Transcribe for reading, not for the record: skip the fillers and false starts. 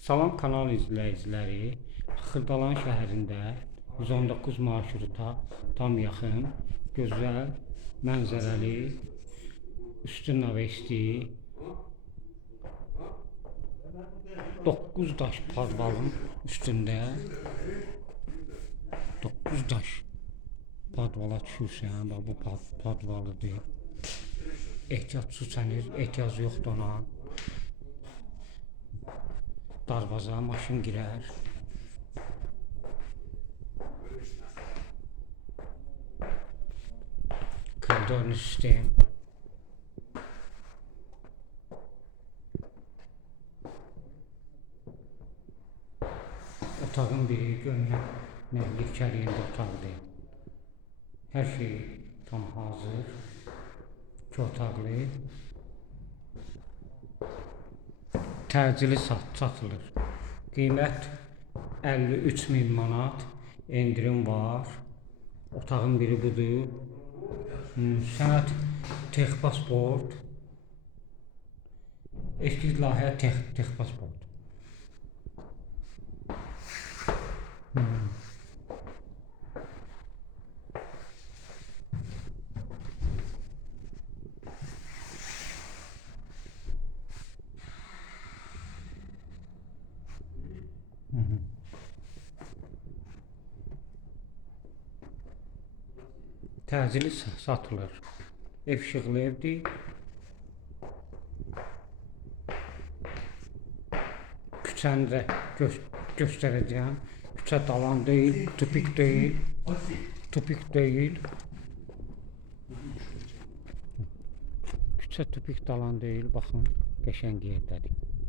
Salam kanal izləyiciləri, Xırdalan şəhərində 119 marşruta tam yaxın, gözəl, mənzərəli, üstü navesti, 9 daş padvalın üstündə 9 daş padvala düşürsən, bax bu padvalıdır. Ehtiyat su çənir, ehtiyac yoxdur ona. Darvaza maşın girər. Koridorlu sistem. Otağın biri görünən yekəliyində otaqdır. Hər şey tam hazır. 2 otaqlı. Təcili satılır. Qiymət 53.000 manat. Endirim var. Otağın biri budur. Sənəd Texpasport. Eskiz layihə Texpasport. Təcili satılır. Ev işıqlı evdir. Küçəni də göstərəcəm. Küçə dalan deyil, tupik deyil. Tupik deyil. Küçə tupik dalan deyil. Baxın, qəşəng yerdədir.